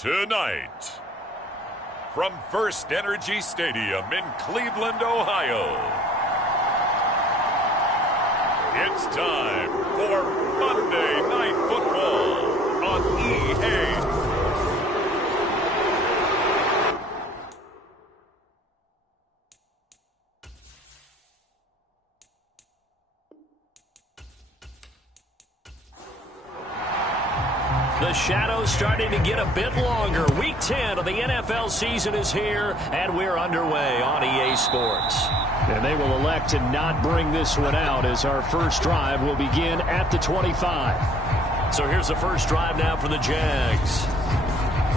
Tonight, from First Energy Stadium in Cleveland, Ohio, it's time for Monday Night Football on EA. The shadow's starting to get a bit longer. Week 10 of the NFL season is here, and we're underway on EA Sports. And they will elect to not bring this one out as our first drive will begin at the 25. So here's the first drive now for the Jags.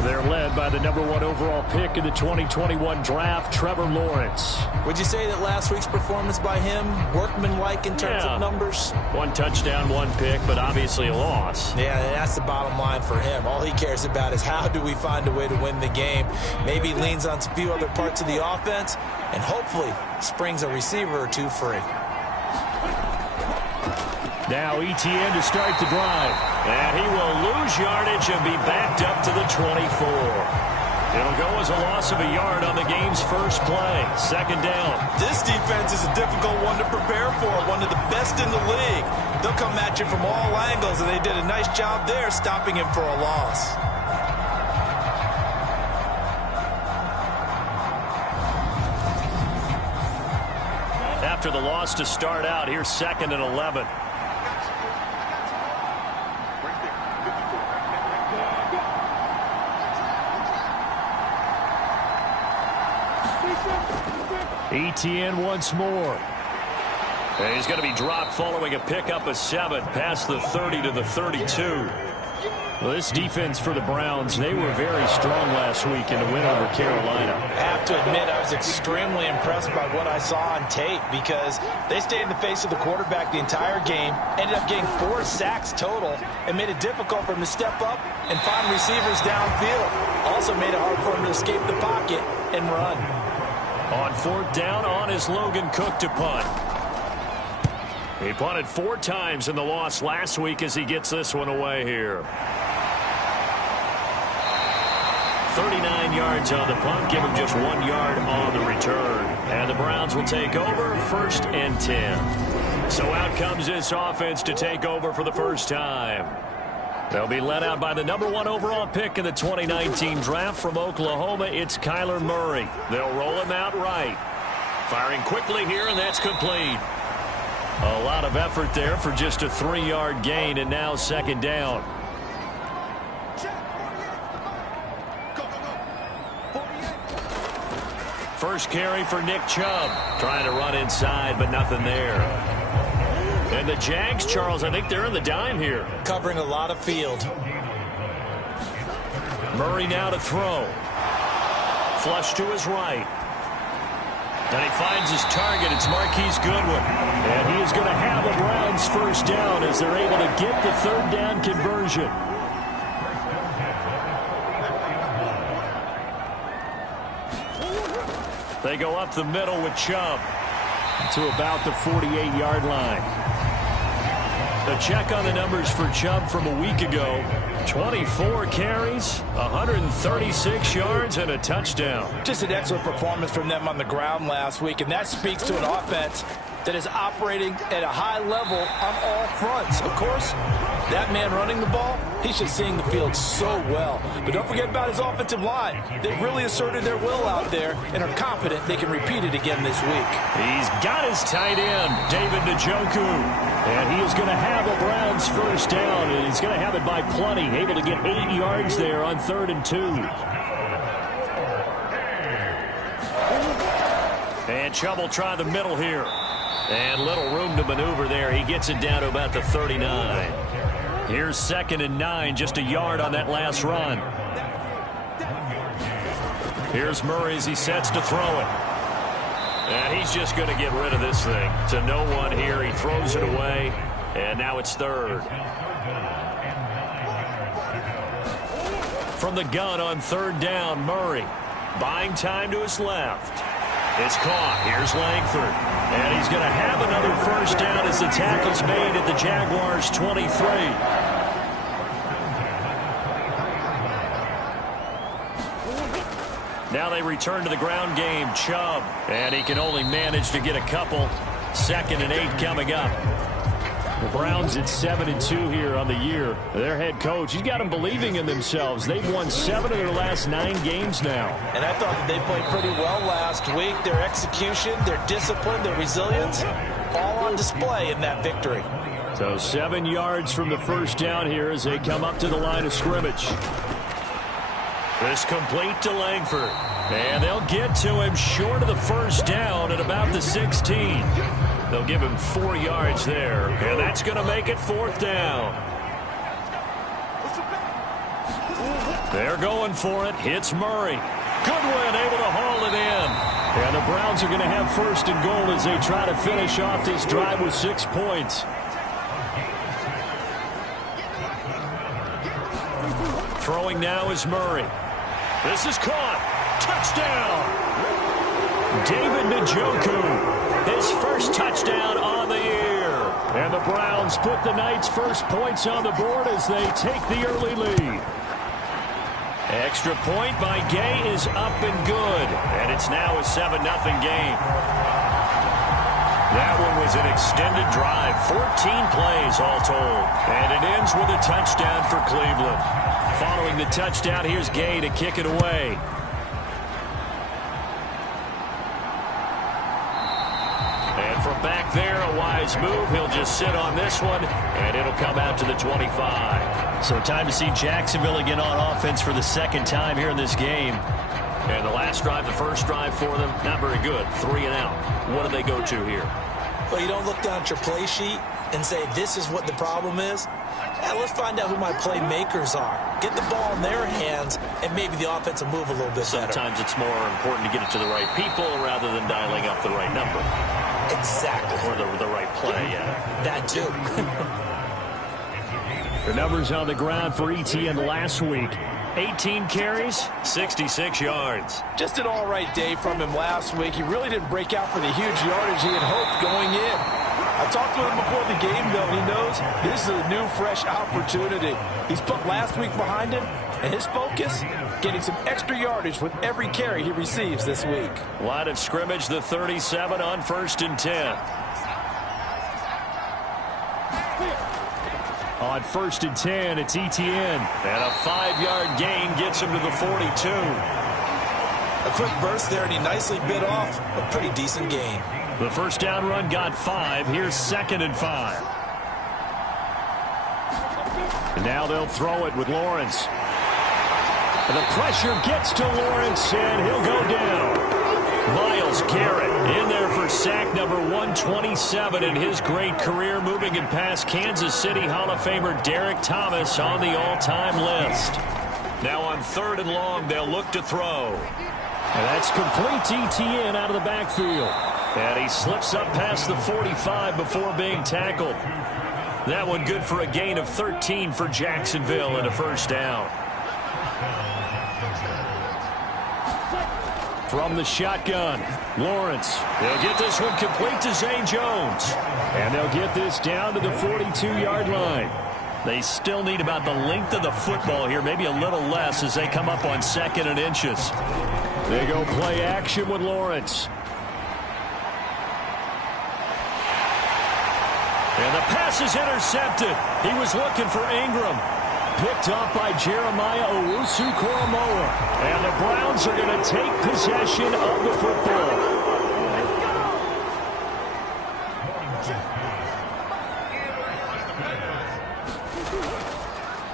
They're led by the #1 overall pick in the 2021 draft, Trevor Lawrence. Would you say that last week's performance by him, workmanlike in terms of numbers? 1 touchdown, 1 pick, but obviously a loss. Yeah, that's the bottom line for him. All he cares about is how do we find a way to win the game. Maybe leans on a few other parts of the offense, and hopefully springs a receiver or two free. Now ETN to start the drive. And he will lose yardage and be backed up to the 24. It'll go as a loss of a yard on the game's first play. Second down. This defense is a difficult one to prepare for, one of the best in the league. They'll come at you from all angles, and they did a nice job there stopping him for a loss. After the loss to start out, here's 2nd and 11. ETN once more. And he's going to be dropped following a pickup of 7 past the 30 to the 32. Well, this defense for the Browns, they were very strong last week in the win over Carolina. I have to admit, I was extremely impressed by what I saw on tape because they stayed in the face of the quarterback the entire game, ended up getting 4 sacks total, and made it difficult for him to step up and find receivers downfield. Also made it hard for him to escape the pocket and run. On 4th down, on is Logan Cook to punt. He punted 4 times in the loss last week as he gets this one away here. 39 yards on the punt, give him just 1 yard on the return. And the Browns will take over, 1st and 10. So out comes this offense to take over for the first time. They'll be led out by the #1 overall pick in the 2019 draft from Oklahoma. It's Kyler Murray. They'll roll him out right. Firing quickly here, and that's complete. A lot of effort there for just a 3-yard gain, and now 2nd down. First carry for Nick Chubb. Trying to run inside, but nothing there. And the Jags, Charles, I think they're in the dime here. Covering a lot of field. Murray now to throw. Flush to his right. And he finds his target. It's Marquise Goodwin. And he is going to have a Browns first down as they're able to get the 3rd down conversion. They go up the middle with Chubb to about the 48-yard line. A check on the numbers for Chubb from a week ago. 24 carries, 136 yards, and a touchdown. Just an excellent performance from them on the ground last week, and that speaks to an offense that is operating at a high level on all fronts. Of course, that man running the ball, he's just seeing the field so well. But don't forget about his offensive line. They've really asserted their will out there and are confident they can repeat it again this week. He's got his tight end, David Njoku. And he is going to have a Browns first down, and he's going to have it by plenty. Able to get 8 yards there on 3rd and 2. And Chubb will try the middle here. And little room to maneuver there. He gets it down to about the 39. Here's 2nd and 9, just a yard on that last run. Here's Murray as he sets to throw it. And he's just going to get rid of this thing. To no one here. He throws it away. And now it's 3rd. From the gun on 3rd down, Murray. Buying time to his left. It's caught. Here's Langford. And he's going to have another first down as the tackle's made at the Jaguars' 23. Now they return to the ground game. Chubb, and he can only manage to get a couple. 2nd and 8 coming up. The Browns at 7-2 here on the year. Their head coach, he's got them believing in themselves. They've won 7 of their last 9 games now. And I thought that they played pretty well last week. Their execution, their discipline, their resilience, all on display in that victory. So 7 yards from the first down here as they come up to the line of scrimmage. This complete to Langford. And they'll get to him short of the first down at about the 16. They'll give him 4 yards there, and that's going to make it 4th down. They're going for it. Hits Murray. Goodwin able to haul it in. And the Browns are going to have 1st and goal as they try to finish off this drive with 6 points. Throwing now is Murray. This is caught. Touchdown. David Njoku. His first touchdown on the year. And the Browns put the night's first points on the board as they take the early lead. Extra point by Gay is up and good. And it's now a 7-0 game. That one was an extended drive. 14 plays all told. And it ends with a touchdown for Cleveland. Following the touchdown, here's Gay to kick it away. From back there, a wise move. He'll just sit on this one, and it'll come out to the 25. So time to see Jacksonville again on offense for the 2nd time here in this game. And the last drive, the first drive for them, not very good. 3 and out. What do they go to here? Well, you don't look down at your play sheet and say, this is what the problem is. Yeah, let's find out who my playmakers are. Get the ball in their hands, and maybe the offense will move a little bit better. Sometimes it's more important to get it to the right people rather than dialing up the right number. Exactly. Or the right play, yeah. That too. The numbers on the ground for Etienne last week. 18 carries, 66 yards. Just an all-right day from him last week. He really didn't break out for the huge yardage he had hoped going in. I talked to him before the game, though, and he knows this is a new, fresh opportunity. He's put last week behind him, and his focus, getting some extra yardage with every carry he receives this week. Line of scrimmage, the 37 on 1st and 10. On 1st and 10, it's Etienne. And a 5-yard gain gets him to the 42. A quick burst there, and he nicely bit off a pretty decent gain. The first down run got 5. Here's 2nd and 5. And now they'll throw it with Lawrence. And the pressure gets to Lawrence, and he'll go down. Myles Garrett in there for sack number 127 in his great career, moving and past Kansas City Hall of Famer Derek Thomas on the all-time list. Now on 3rd and long, they'll look to throw. And that's complete to Etienne out of the backfield. And he slips up past the 45 before being tackled. That one good for a gain of 13 for Jacksonville and a first down. From the shotgun, Lawrence. They'll get this one complete to Zane Jones. And they'll get this down to the 42-yard line. They still need about the length of the football here, maybe a little less as they come up on 2nd and inches. They go play action with Lawrence. And the pass is intercepted. He was looking for Ingram. Picked up by Jeremiah Owusu-Koramoah. And the Browns are going to take possession of the football.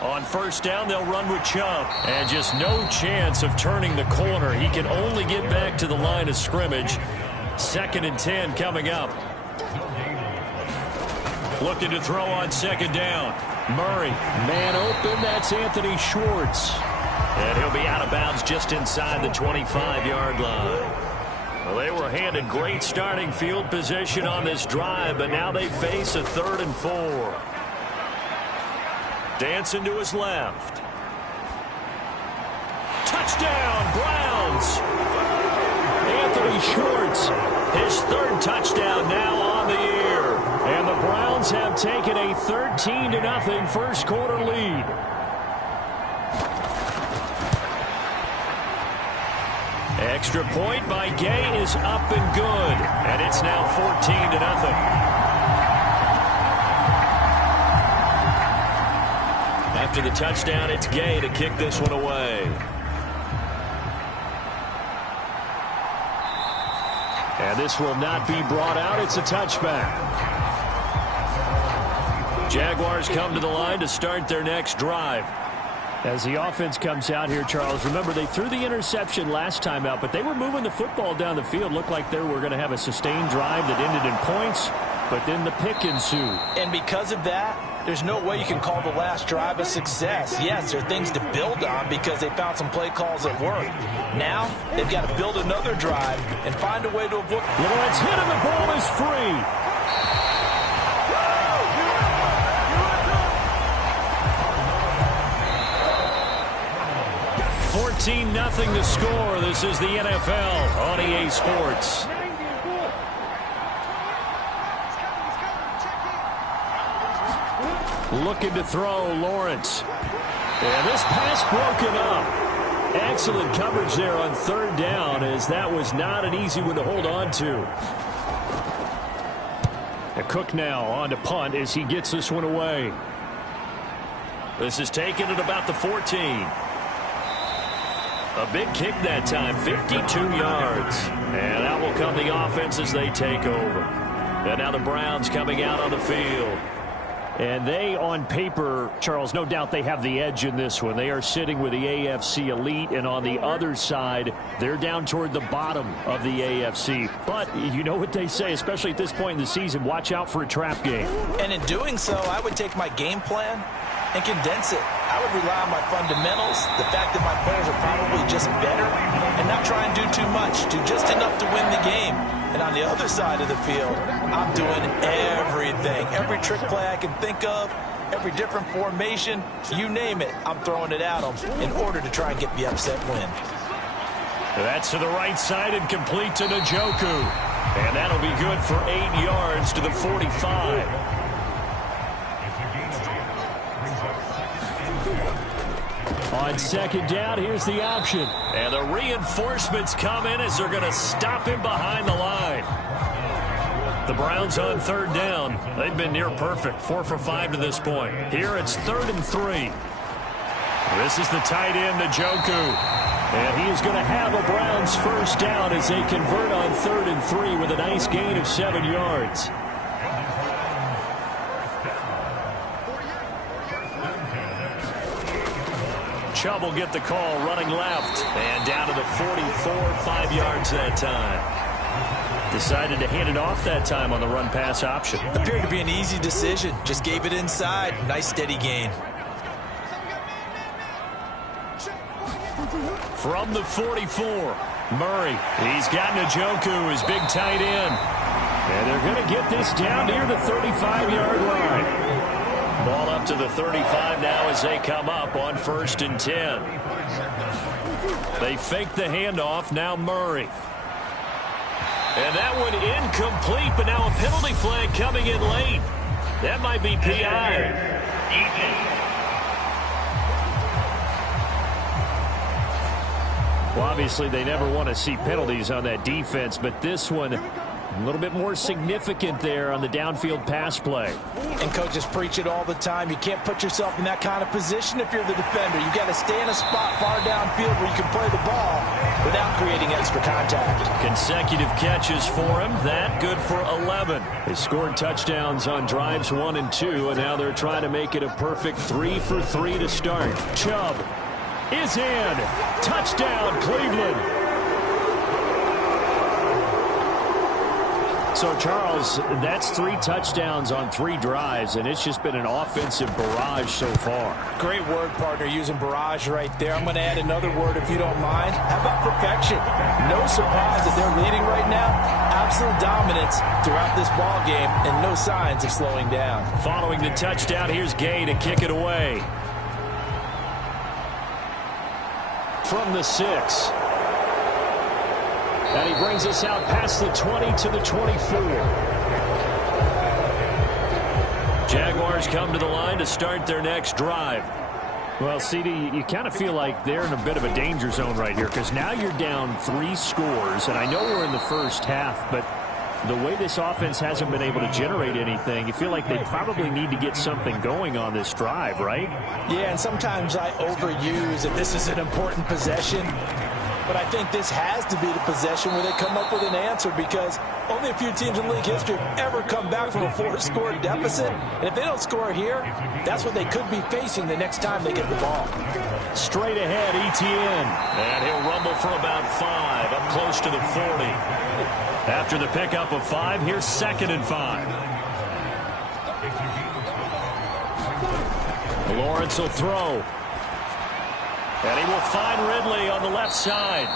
On first down, they'll run with Chubb. And just no chance of turning the corner. He can only get back to the line of scrimmage. 2nd and 10 coming up. Looking to throw on 2nd down. Murray, man open, that's Anthony Schwartz. And he'll be out of bounds just inside the 25-yard line. Well, they were handed great starting field position on this drive, but now they face a 3rd and 4. Dancing to his left. Touchdown, Browns! Anthony Schwartz, his 3rd touchdown now on the year. And the Browns have taken a 13-0 first quarter lead. Extra point by Gay is up and good. And it's now 14-0. After the touchdown, it's Gay to kick this one away. And this will not be brought out. It's a touchback. Jaguars come to the line to start their next drive. As the offense comes out here, Charles, remember they threw the interception last time out, but they were moving the football down the field. Looked like they were going to have a sustained drive that ended in points, but then the pick ensued. And because of that, there's no way you can call the last drive a success. Yes, there are things to build on because they found some play calls that work. Now, they've got to build another drive and find a way to avoid. Lawrence hit and the ball is free. 14-0 to score. This is the NFL on EA Sports. Looking to throw, Lawrence. And this pass broken up. Excellent coverage there on third down, as that was not an easy one to hold on to. Cook now on to punt as he gets this one away. This is taken at about the 14. A big kick that time, 52 yards. And out will come the offense as they take over. And now the Browns coming out on the field. And they, on paper, Charles, no doubt they have the edge in this one. They are sitting with the AFC elite, and on the other side, they're down toward the bottom of the AFC. But you know what they say, especially at this point in the season, watch out for a trap game. And in doing so, I would take my game plan and condense it. I would rely on my fundamentals, the fact that my players are probably just better, and not try and do too much, do just enough to win the game. And on the other side of the field, I'm doing everything. Every trick play I can think of, every different formation, you name it, I'm throwing it at them in order to try and get the upset win. That's to the right side and complete to Njoku. And that'll be good for 8 yards to the 45. On second down, here's the option. And the reinforcements come in as they're going to stop him behind the line. The Browns on third down. They've been near perfect, 4 for 5 to this point. Here it's 3rd and 3. This is the tight end, Njoku. And he is going to have a Browns first down as they convert on 3rd and 3 with a nice gain of 7 yards. Chubb will get the call running left. And down to the 44, 5 yards that time. Decided to hand it off that time on the run-pass option. Appeared to be an easy decision. Just gave it inside. Nice steady gain. From the 44, Murray. He's got Njoku, his big tight end. And they're going to get this down near the 35-yard line. Ball up to the 35 now as they come up on 1st and 10. They fake the handoff, now Murray. And that one incomplete, but now a penalty flag coming in late. That might be PI. Well, obviously they never want to see penalties on that defense, but this one a little bit more significant there on the downfield pass play. And coaches preach it all the time. You can't put yourself in that kind of position if you're the defender. You got to stay in a spot far downfield where you can play the ball without creating extra contact. Consecutive catches for him. That good for 11. They scored touchdowns on drives 1 and 2, and now they're trying to make it a perfect 3 for 3 to start. Chubb is in. Touchdown, Cleveland. So, Charles, that's 3 touchdowns on 3 drives, and it's just been an offensive barrage so far. Great word, partner, using barrage right there. I'm going to add another word if you don't mind. How about perfection? No surprise that they're leading right now. Absolute dominance throughout this ball game, and no signs of slowing down. Following the touchdown, here's Gay to kick it away. From the 6. And he brings us out past the 20 to the 24. Jaguars come to the line to start their next drive. Well, CD, you kind of feel like they're in a bit of a danger zone right here because now you're down 3 scores, and I know we're in the first half, but the way this offense hasn't been able to generate anything, you feel like they probably need to get something going on this drive, right? Yeah, and sometimes I overuse if this is an important possession. But I think this has to be the possession where they come up with an answer because only a few teams in league history have ever come back from a 4-score deficit. And if they don't score here, that's what they could be facing the next time they get the ball. Straight ahead, Etienne. And he'll rumble for about 5, up close to the 40. After the pickup of 5, here's 2nd and 5. Lawrence will throw. And he will find Ridley on the left side.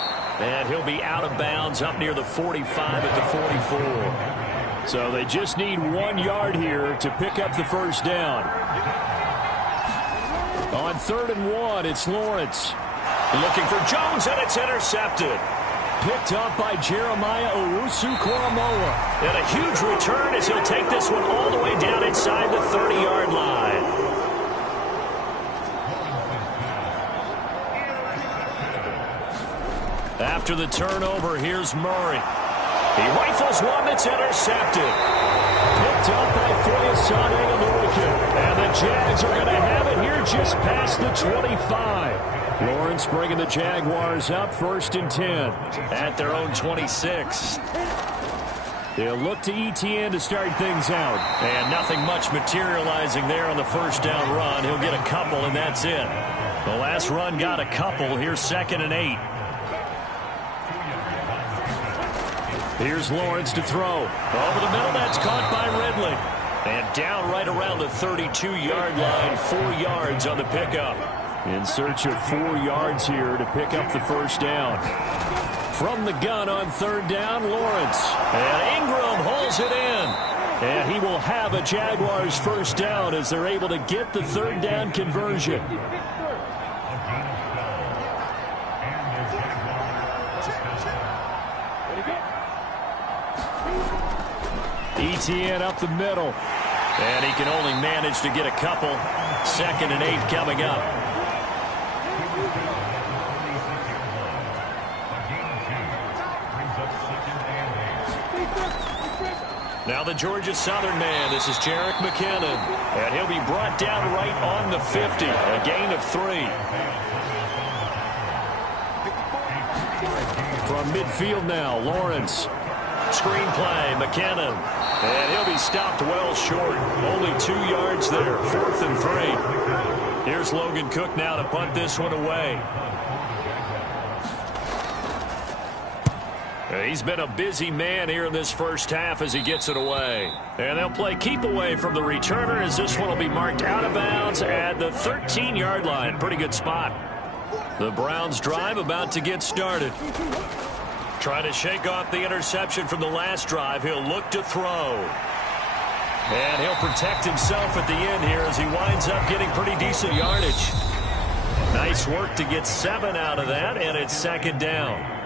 And he'll be out of bounds up near the 45 at the 44. So they just need 1 yard here to pick up the first down. On 3rd and 1, it's Lawrence. Looking for Jones, and it's intercepted. Picked up by Jeremiah Owusu-Koramoah. And a huge return as he'll take this one all the way down inside the 30-yard line. After the turnover, here's Murray. He rifles one that's intercepted. Picked up by Foyesade Oluokun. And the Jags are going to have it here just past the 25. Lawrence bringing the Jaguars up 1st and 10 at their own 26. They'll look to Etienne to start things out. And nothing much materializing there on the first down run. He'll get a couple, and that's it. The last run got a couple. Here's 2nd and 8. Here's Lawrence to throw. Over the middle, that's caught by Ridley. And down right around the 32-yard line, 4 yards on the pickup. In search of 4 yards here to pick up the first down. From the gun on 3rd down, Lawrence. And Ingram holds it in. And he will have a Jaguars first down as they're able to get the 3rd down conversion. Etienne up the middle. And he can only manage to get a couple. 2nd and 8 coming up. Now the Georgia Southern man. This is Jerick McKinnon. And he'll be brought down right on the 50. A gain of 3. From midfield now, Lawrence. Screen play, McKinnon. And he'll be stopped well short. Only 2 yards there. 4th and 3. Here's Logan Cook now to punt this one away. He's been a busy man here in this first half as he gets it away. And they'll play keep away from the returner as this one will be marked out of bounds at the 13-yard line. Pretty good spot. The Browns drive about to get started. Trying to shake off the interception from the last drive. He'll look to throw. And he'll protect himself at the end here as he winds up getting pretty decent yardage. Nice work to get 7 out of that, and it's 2nd down.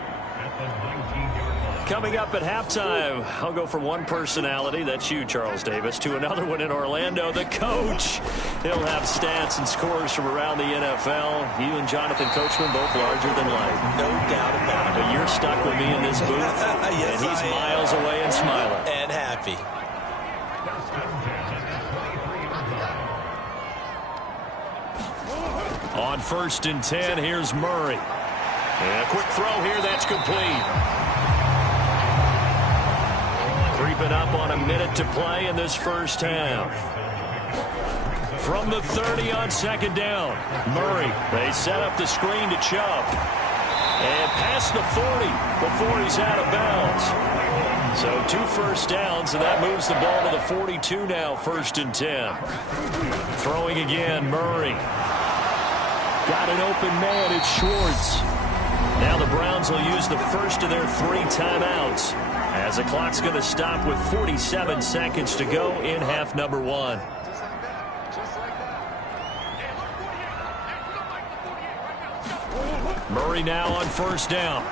Coming up at halftime, I'll go from one personality, that's you, Charles Davis, to another one in Orlando, the coach. He'll have stats and scores from around the NFL. You and Jonathan Coachman both larger than life. No doubt about it. But you're stuck with me in this booth, yes, and he's miles away and smiling. And happy. On 1st and 10, here's Murray. And a quick throw here, that's complete. Creeping up on a minute to play in this first half. From the 30 on 2nd down, Murray. They set up the screen to Chubb. And past the 40 before he's out of bounds. So 2 first downs, and that moves the ball to the 42 now, 1st and 10. Throwing again, Murray. Got an open man, it's Schwartz. Now the Browns will use the first of their 3 timeouts, as the clock's going to stop with 47 seconds to go in half number 1. Murray now on 1st down.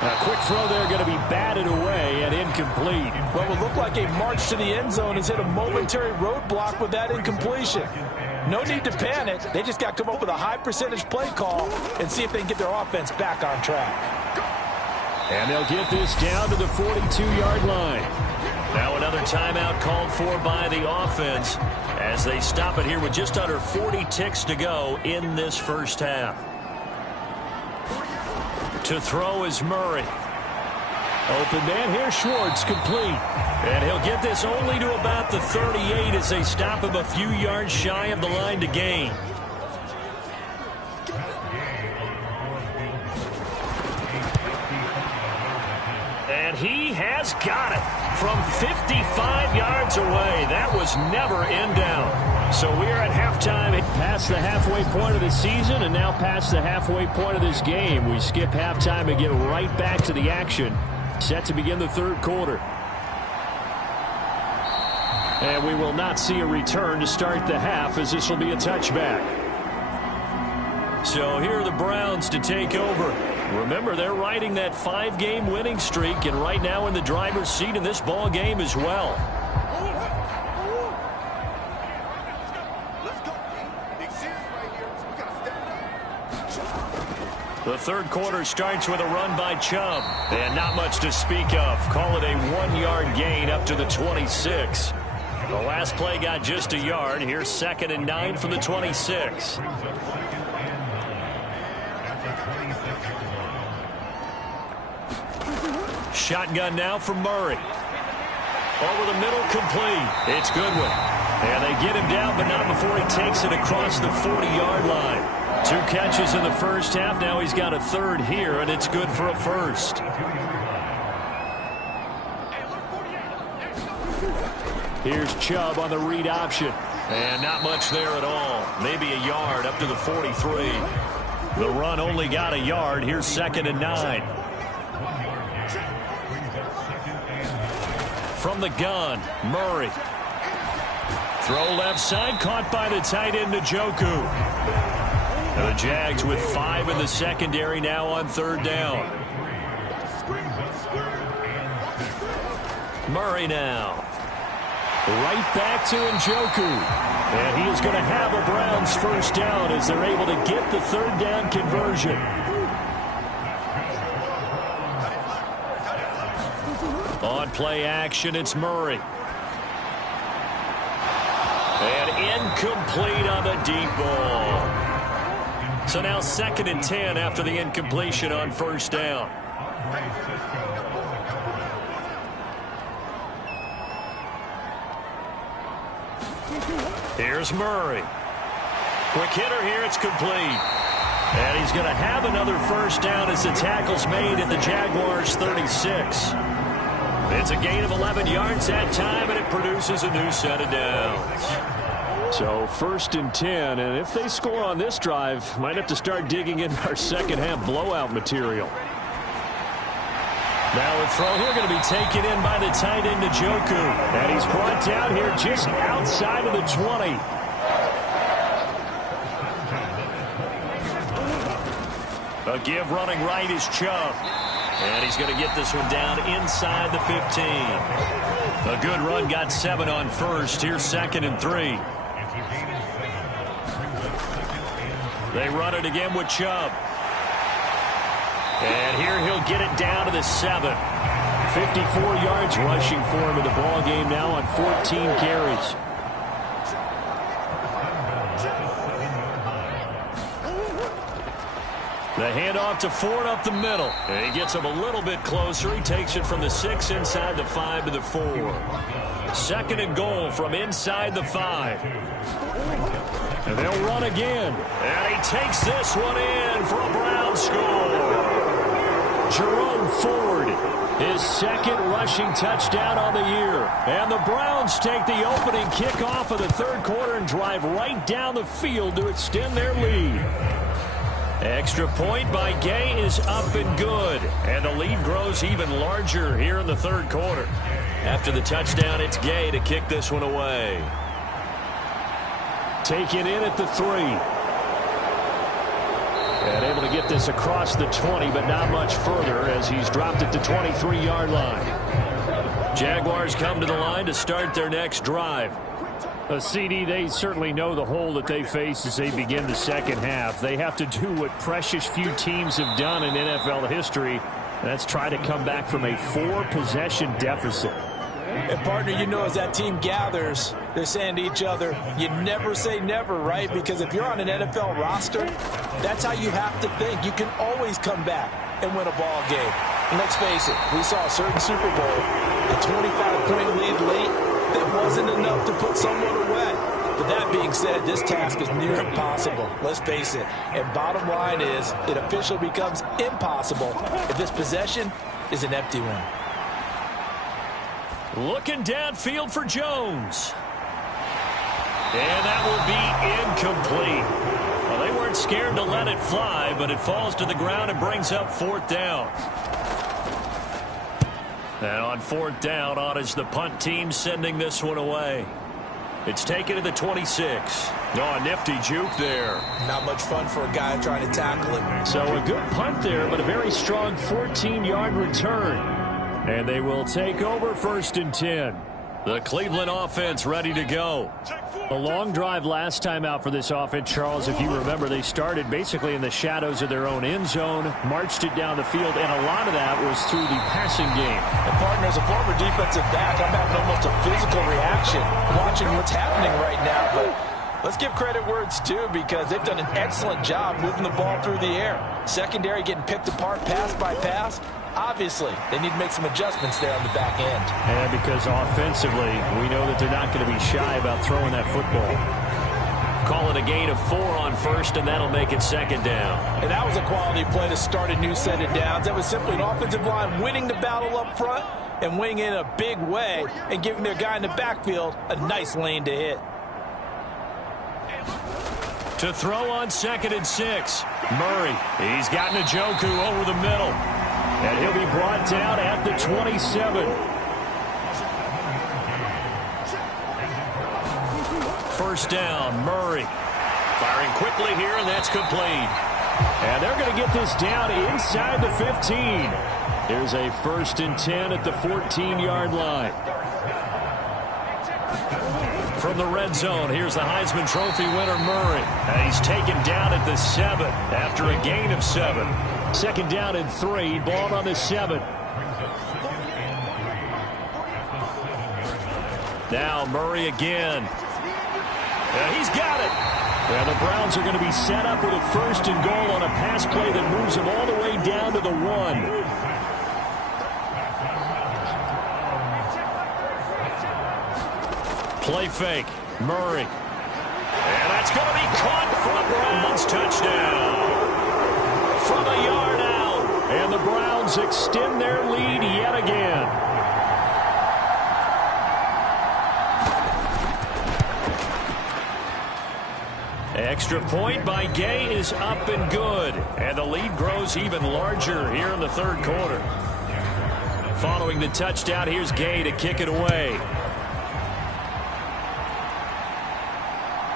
A quick throw there going to be batted away and incomplete. What would look like a march to the end zone has hit a momentary roadblock with that incompletion. No need to panic. They just got to come up with a high percentage play call and see if they can get their offense back on track. And they'll get this down to the 42-yard line. Now another timeout called for by the offense as they stop it here with just under 40 ticks to go in this first half. To throw is Murray. Open man here, Schwartz, complete. And he'll get this only to about the 38 as they stop him a few yards shy of the line to gain. And he has got it from 55 yards away. That was never in down. So we are at halftime. Past the halfway point of the season and now past the halfway point of this game. We skip halftime and get right back to the action. Set to begin the third quarter. And we will not see a return to start the half as this will be a touchback. So here are the Browns to take over. Remember, they're riding that 5-game winning streak and right now in the driver's seat in this ball game as well. The third quarter starts with a run by Chubb. And not much to speak of. Call it a 1-yard gain up to the 26. The last play got just a yard. Here's 2nd and 9 from the 26. Shotgun now from Murray. Over the middle, complete. It's Goodwin. And they get him down, but not before he takes it across the 40-yard line. 2 catches in the first half. Now he's got a third here, and it's good for a first. Here's Chubb on the read option. And not much there at all. Maybe a yard up to the 43. The run only got a yard. Here's 2nd and 9. From the gun, Murray. Throw left side, caught by the tight end, Njoku. And the Jags with 5 in the secondary now on 3rd down. Murray now. Right back to Njoku. And he is going to have a Browns first down as they're able to get the 3rd down conversion. On play action, it's Murray. And incomplete on the deep ball. So now 2nd and 10 after the incompletion on 1st down. Here's Murray. Quick hitter here, it's complete. And he's going to have another 1st down as the tackle's made at the Jaguars' 36. It's a gain of 11 yards that time, and it produces a new set of downs. So 1st and 10, and if they score on this drive, might have to start digging in our second half blowout material. Now a throw here going to be taken in by the tight end Njoku. And he's brought down here just outside of the 20. A give running right is Chubb. And he's going to get this one down inside the 15. A good run, got 7 on 1st. Here's 2nd and 3. They run it again with Chubb. And here he'll get it down to the 7. 54 yards rushing for him in the ball game now on 14 carries. The handoff to Ford up the middle. And he gets him a little bit closer. He takes it from the 6 inside the 5 to the 4. 2nd and goal from inside the 5. And they'll run again. And he takes this one in for a Brown score. Jerome Ford, his 2nd rushing touchdown on the year. And the Browns take the opening kickoff of the 3rd quarter and drive right down the field to extend their lead. Extra point by Gay is up and good. And the lead grows even larger here in the 3rd quarter. After the touchdown, it's Gay to kick this one away. Taken in at the 3. And able to get this across the 20, but not much further as he's dropped it to 23-yard line. Jaguars come to the line to start their next drive. CD, they certainly know the hole that they face as they begin the second half. They have to do what precious few teams have done in NFL history, and that's try to come back from a 4-possession deficit. And, partner, you know, as that team gathers, they're saying to each other, you never say never, right? Because if you're on an NFL roster, that's how you have to think. You can always come back and win a ball game. And let's face it, we saw a certain Super Bowl, a 25-point lead late. That wasn't enough to put someone away. But that being said, this task is near impossible. Let's face it. And bottom line is, it officially becomes impossible if this possession is an empty one. Looking downfield for Jones. And that will be incomplete. Well, they weren't scared to let it fly, but it falls to the ground and brings up 4th down. And on 4th down, is the punt team sending this one away. It's taken to the 26. Oh, a nifty juke there. Not much fun for a guy trying to tackle it. So a good punt there, but a very strong 14-yard return. And they will take over 1st and 10. The Cleveland offense ready to go. A long drive last time out for this offense, Charles. If you remember, they started basically in the shadows of their own end zone, marched it down the field, and a lot of that was through the passing game. And, partner, as a former defensive back, I'm having almost a physical reaction watching what's happening right now. But let's give credit where it's due, because they've done an excellent job moving the ball through the air. Secondary getting picked apart pass by pass. Obviously, they need to make some adjustments there on the back end. And because offensively, we know that they're not going to be shy about throwing that football. Call it a gain of 4 on 1st, and that'll make it 2nd down. And that was a quality play to start a new set of downs. That was simply an offensive line winning the battle up front and winning in a big way and giving their guy in the backfield a nice lane to hit. To throw on 2nd and 6. Murray, he's got Njoku over the middle. And he'll be brought down at the 27. First down, Murray. Firing quickly here, and that's complete. And they're going to get this down inside the 15. Here's a 1st and 10 at the 14-yard line. From the red zone, here's the Heisman Trophy winner, Murray. And he's taken down at the 7 after a gain of 7. 2nd down and 3, ball on the 7. Now Murray again. And he's got it. And the Browns are going to be set up with a 1st and goal on a pass play that moves them all the way down to the 1. Play fake. Murray. And that's going to be caught for a Browns touchdown. From a yard out. And the Browns extend their lead yet again. Extra point by Gay is up and good. And the lead grows even larger here in the 3rd quarter. Following the touchdown, here's Gay to kick it away.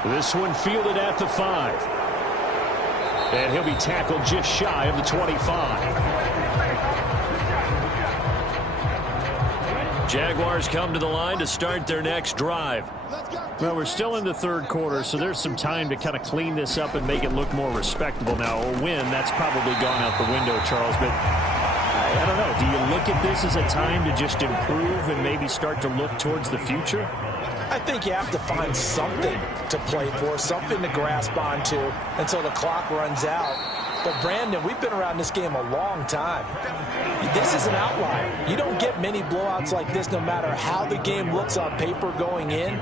This one fielded at the 5. And he'll be tackled just shy of the 25. Jaguars come to the line to start their next drive. Well, we're still in the 3rd quarter, so there's some time to kind of clean this up and make it look more respectable. Now, a win, that's probably gone out the window, Charles, but I don't know. Do you look at this as a time to just improve and maybe start to look towards the future? I think you have to find something to play for, something to grasp onto until the clock runs out. But, Brandon, we've been around this game a long time. This is an outlier. You don't get many blowouts like this no matter how the game looks on paper going in.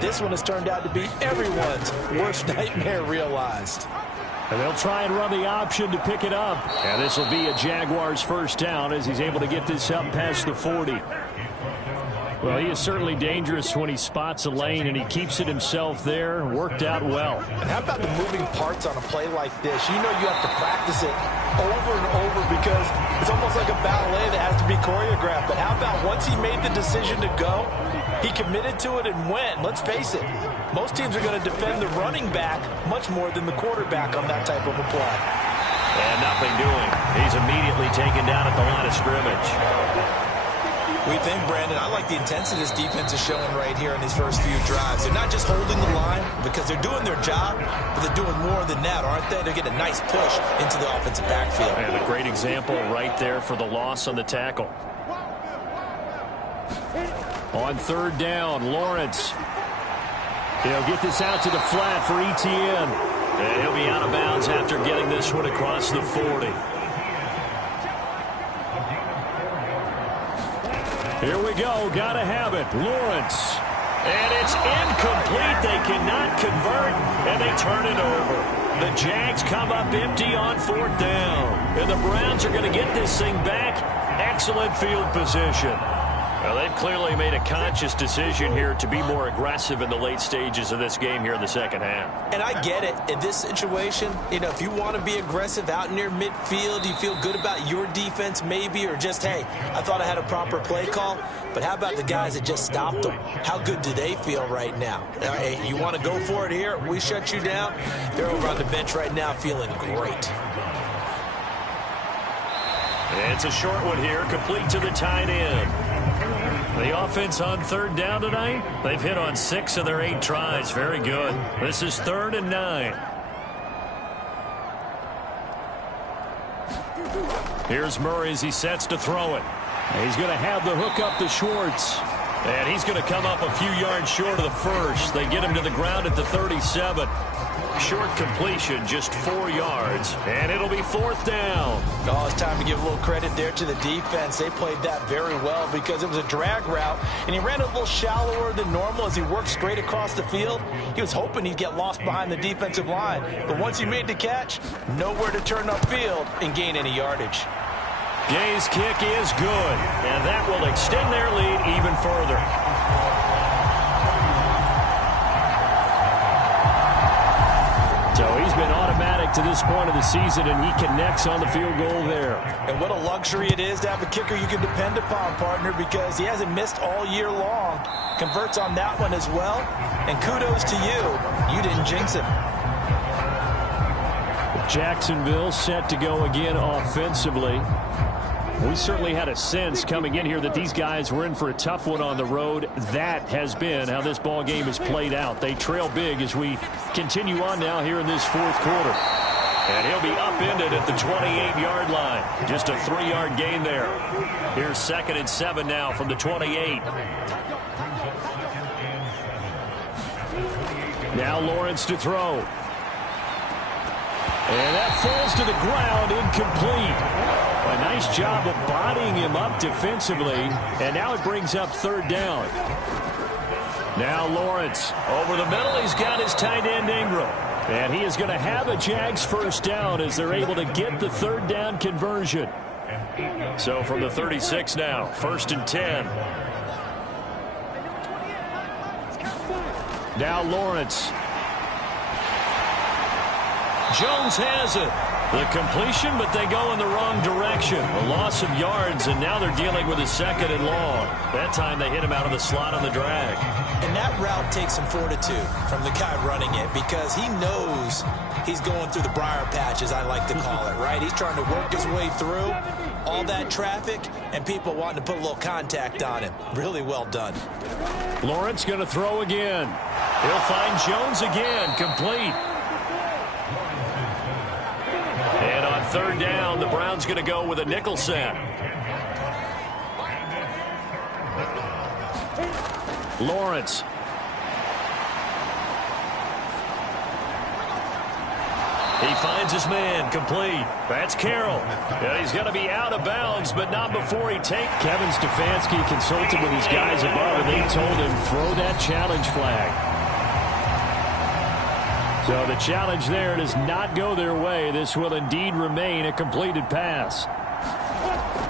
This one has turned out to be everyone's worst nightmare realized. And they'll try and run the option to pick it up. And this will be a Jaguars 1st down as he's able to get this up past the 40. Well, he is certainly dangerous when he spots a lane, and he keeps it himself there. Worked out well. And how about the moving parts on a play like this? You know you have to practice it over and over because it's almost like a ballet that has to be choreographed. But how about once he made the decision to go, he committed to it and went. Let's face it, most teams are going to defend the running back much more than the quarterback on that type of a play. And nothing doing. He's immediately taken down at the line of scrimmage. We think, Brandon, I like the intensity this defense is showing right here in these first few drives. They're not just holding the line because they're doing their job, but they're doing more than that, aren't they? They're getting a nice push into the offensive backfield. And a great example right there for the loss on the tackle. On third down, Lawrence. He'll get this out to the flat for Etienne. And he'll be out of bounds after getting this one across the 40. Here we go. Got to have it. Lawrence. And it's incomplete. They cannot convert, and they turn it over. The Jags come up empty on fourth down. And the Browns are going to get this thing back. Excellent field position. Well, they've clearly made a conscious decision here to be more aggressive in the late stages of this game here in the second half. And I get it. In this situation, you know, if you want to be aggressive out near midfield, you feel good about your defense maybe, or just, hey, I thought I had a proper play call. But how about the guys that just stopped them? How good do they feel right now? Hey, you want to go for it here? We shut you down. They're over on the bench right now feeling great. It's a short one here, complete to the tight end. The offense on third down tonight, they've hit on 6 of their 8 tries. Very good. This is 3rd and 9. Here's Murray as he sets to throw it. He's going to have the hook up to Schwartz. And he's going to come up a few yards short of the first. They get him to the ground at the 37. Short completion, just 4 yards. And it'll be 4th down. Oh, it's time to give a little credit there to the defense. They played that very well because it was a drag route, and he ran a little shallower than normal as he worked straight across the field. He was hoping he'd get lost behind the defensive line. But once he made the catch, nowhere to turn upfield and gain any yardage. Gay's kick is good, and that will extend their lead even further. So he's been automatic to this point of the season, and he connects on the field goal there. And what a luxury it is to have a kicker you can depend upon, partner, because he hasn't missed all year long. Converts on that one as well, and kudos to you. You didn't jinx him. Jacksonville set to go again offensively. We certainly had a sense coming in here that these guys were in for a tough one on the road. That has been how this ball game has played out. They trail big as we continue on now here in this 4th quarter. And he'll be upended at the 28-yard line. Just a 3-yard gain there. Here's 2nd and 7 now from the 28. Now Lawrence to throw. And that falls to the ground, incomplete. A nice job of bodying him up defensively, and now it brings up 3rd down. Now Lawrence over the middle. He's got his tight end Ingram, and he is going to have a Jags 1st down as they're able to get the 3rd down conversion. So from the 36 now, 1st and 10. Now Lawrence. Jones has it. The completion, but they go in the wrong direction. A loss of yards, and now they're dealing with a 2nd and long. That time they hit him out of the slot on the drag. And that route takes some fortitude from the guy running it because he knows he's going through the briar patch, as I like to call it, right? He's trying to work his way through all that traffic and people wanting to put a little contact on him. Really well done. Lawrence going to throw again. He'll find Jones again, complete. And on 3rd down, the Browns going to go with a nickel set. Lawrence. He finds his man, complete. That's Carroll. And he's going to be out of bounds, but not before he takes. Kevin Stefanski consulted with his guys above, and they told him, throw that challenge flag. So the challenge there does not go their way. This will indeed remain a completed pass.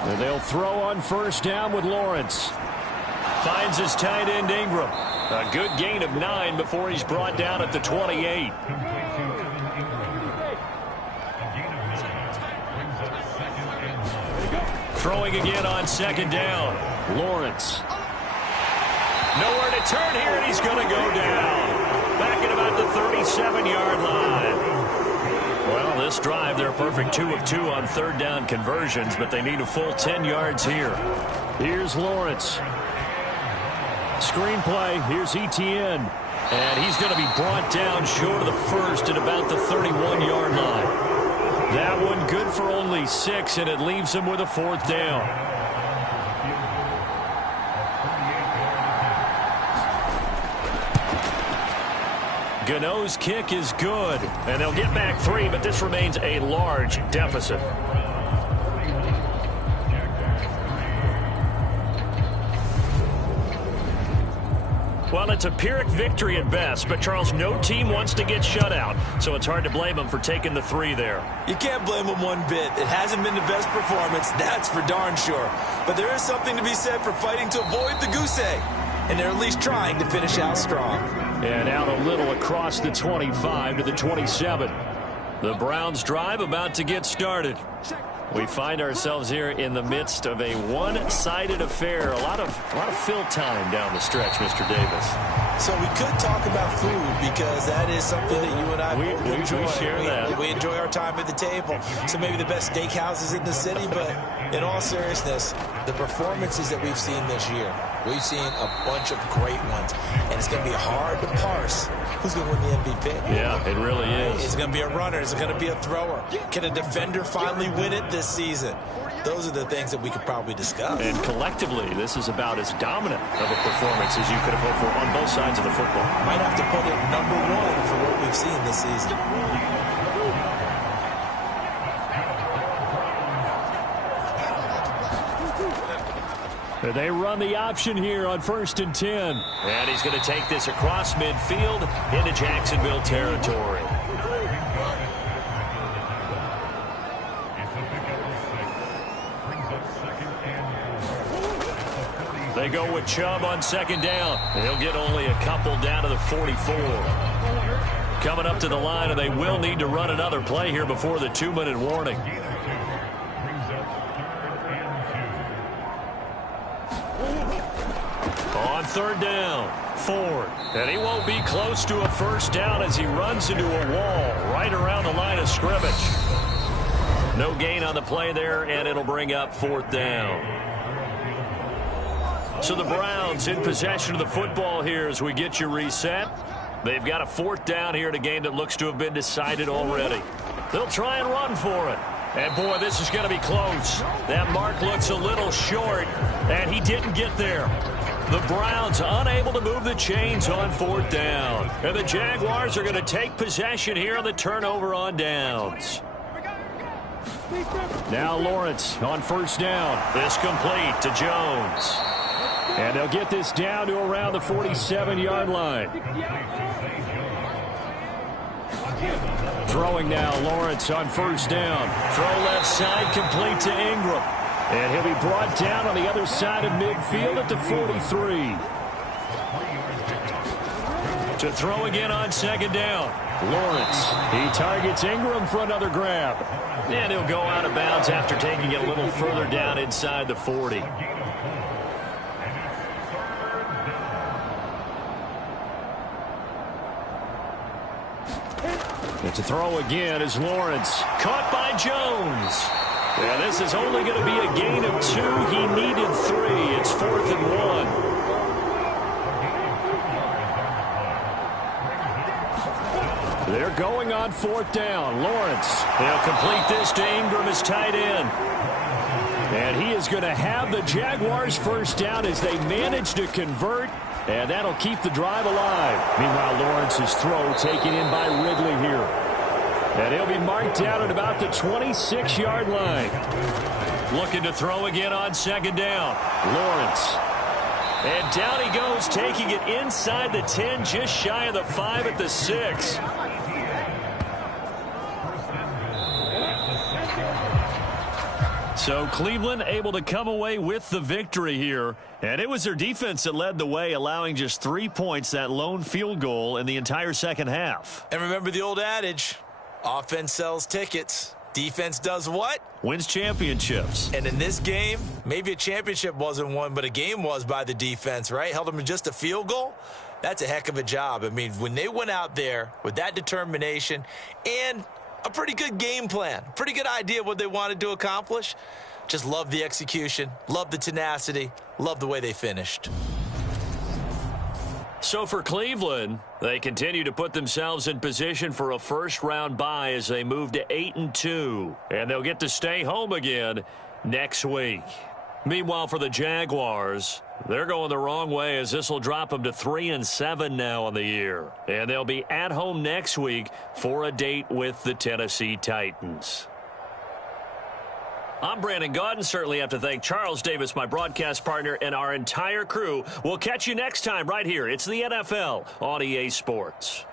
And they'll throw on 1st down with Lawrence. Finds his tight end Ingram. A good gain of 9 before he's brought down at the 28. Throwing again on 2nd down. Lawrence. Nowhere to turn here, and he's going to go down. Back at about the 37-yard line. Well, this drive, they're perfect 2 of 2 on 3rd down conversions, but they need a full 10 yards here. Here's Lawrence. Screenplay. Here's Etienne. And he's going to be brought down short of the first at about the 31-yard line. That one good for only 6, and it leaves him with a 4th down. Gano's kick is good, and they'll get back 3, but this remains a large deficit. Well, it's a Pyrrhic victory at best, but, Charles, no team wants to get shut out, so it's hard to blame them for taking the 3 there. You can't blame them one bit. It hasn't been the best performance, that's for darn sure. But there is something to be said for fighting to avoid the goose egg, and they're at least trying to finish out strong. And out a little across the 25 to the 27. The Browns drive about to get started. We find ourselves here in the midst of a one-sided affair. A lot of fill time down the stretch, Mr. Davis. So we could talk about food because that is something that you and I enjoy. We share that. We enjoy our time at the table. So maybe the best steakhouses in the city, but in all seriousness, the performances that we've seen this year, we've seen a bunch of great ones, and it's going to be hard to parse who's going to win the MVP. Yeah, it really is. Is it going to be a runner? Is it going to be a thrower? Can a defender finally win it this season? Those are the things that we could probably discuss. And collectively, this is about as dominant of a performance as you could have hoped for on both sides of the football. Might have to put it #1 for what we've seen this season. They run the option here on 1st and 10. And he's going to take this across midfield into Jacksonville territory. They go with Chubb on 2nd down. He'll get only a couple down to the 44. Coming up to the line, and they will need to run another play here before the 2-minute warning. On 3rd down, Ford. And he won't be close to a 1st down as he runs into a wall right around the line of scrimmage. No gain on the play there, and it'll bring up 4th down. So the Browns in possession of the football here as we get you reset. They've got a 4th down here in a game that looks to have been decided already. They'll try and run for it. And, boy, this is going to be close. That mark looks a little short, and he didn't get there. The Browns unable to move the chains on 4th down. And the Jaguars are going to take possession here on the turnover on downs. Now Lawrence on 1st down. This complete to Jones. And they'll get this down to around the 47-yard line. Throwing now, Lawrence on 1st down. Throw left side, complete to Ingram. And he'll be brought down on the other side of midfield at the 43. To throw again on 2nd down. Lawrence, he targets Ingram for another grab. And he'll go out of bounds after taking it a little further down inside the 40. And to throw again is Lawrence. Caught by Jones. And this is only going to be a gain of 2. He needed 3. It's 4th and 1. They're going on 4th down. Lawrence. They'll complete this to Ingram as tight end. And he is going to have the Jaguars 1st down as they manage to convert. And that'll keep the drive alive. Meanwhile, Lawrence's throw taken in by Ridley here. And he'll be marked down at about the 26-yard line. Looking to throw again on 2nd down. Lawrence. And down he goes, taking it inside the 10, just shy of the 5 at the 6. So Cleveland able to come away with the victory here. And it was their defense that led the way, allowing just 3 points, that lone field goal in the entire second half. And remember the old adage, offense sells tickets. Defense does what? Wins championships. And in this game, maybe a championship wasn't won, but a game was by the defense, right? Held them to just a field goal. That's a heck of a job. I mean, when they went out there with that determination and a pretty good game plan, pretty good idea of what they wanted to accomplish, Just love the execution, love the tenacity, love the way they finished. So for Cleveland, they continue to put themselves in position for a first-round bye as they move to 8-2. And they'll get to stay home again next week. Meanwhile, for the Jaguars, they're going the wrong way as this will drop them to 3-7 now on the year. And they'll be at home next week for a date with the Tennessee Titans. I'm Brandon Gaudin. Certainly have to thank Charles Davis, my broadcast partner, and our entire crew. We'll catch you next time right here. It's the NFL on EA Sports.